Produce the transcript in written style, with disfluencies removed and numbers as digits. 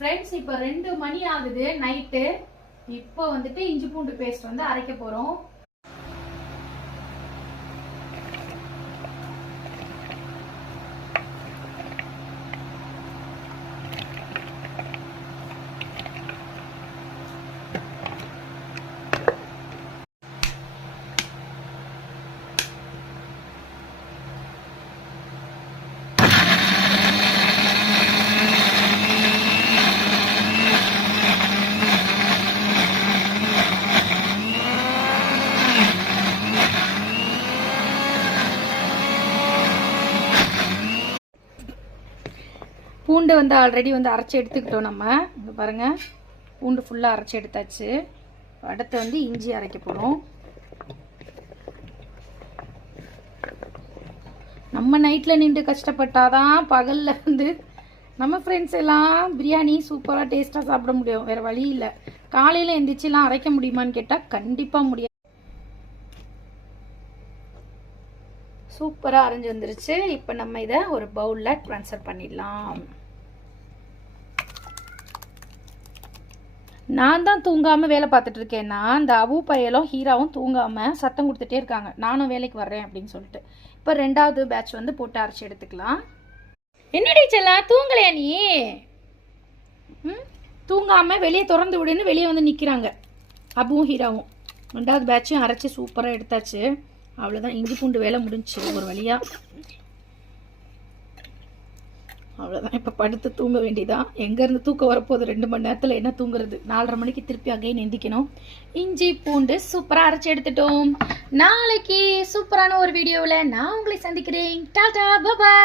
Friends இப்போ 2 மணி ஆகுது night. இப்போ வந்துட்டு இஞ்சி பூண்டு பேஸ்ட் வந்து அரைக்க போறோம். பூண்டு வந்து ஆல்ரெடி வந்து அரைச்சி எடுத்துக்கிட்டோம். நம்ம இங்கே பாருங்கள், பூண்டு ஃபுல்லாக அரைச்சி எடுத்தாச்சு. அடுத்து வந்து இஞ்சி அரைக்க போகிறோம். நம்ம நைட்டில் நின்று கஷ்டப்பட்டாதான் பகலில் வந்து நம்ம ஃப்ரெண்ட்ஸ் எல்லாம் பிரியாணி சூப்பராக டேஸ்ட்டாக சாப்பிட முடியும். வேறு வழி இல்லை. காலையில் எந்திரிச்சிலாம் அரைக்க முடியுமான்னு கேட்டால் கண்டிப்பாக முடியாது. சூப்பராக அரைஞ்சி வந்துருச்சு. இப்போ நம்ம இதை ஒரு பவுலில் ட்ரான்ஸ்ஃபர் பண்ணிடலாம். நான் தான் தூங்காமல் வேலை பார்த்துட்டு இருக்கேன்னா, இந்த அவு பையலும் ஹீராவும் தூங்காமல் சத்தம் கொடுத்துட்டே இருக்காங்க, நானும் வேலைக்கு வர்றேன் அப்படின்னு சொல்லிட்டு. இப்போ 2வது பேட்ச் வந்து போட்டு அரைச்சி எடுத்துக்கலாம். என்னடி செல்லாம் தூங்கலையா நீ? தூங்காமல் வெளியே திறந்து விடுன்னு வெளியே வந்து நிற்கிறாங்க அபுவும் ஹீராவும். 2வது பேட்சும் அரைச்சி சூப்பராக எடுத்தாச்சு. அவ்வளோதான், இஞ்சி பூண்டு வேலை முடிஞ்சிச்சு ஒரு வழியாக. அவ்வளோதான், இப்போ படுத்து தூங்க வேண்டியதான். எங்கேருந்து தூக்கம் வரப்போகுது? 2 மணி நேரத்தில் என்ன தூங்குறது? 4:30 மணிக்கு திருப்பி அகைன் எந்திக்கணும். இஞ்சி பூண்டு சூப்பராக அரைச்சி எடுத்துட்டோம். நாளைக்கு சூப்பரான ஒரு வீடியோவில் நான் உங்களை சந்திக்கிறேன். டாடா பாய்.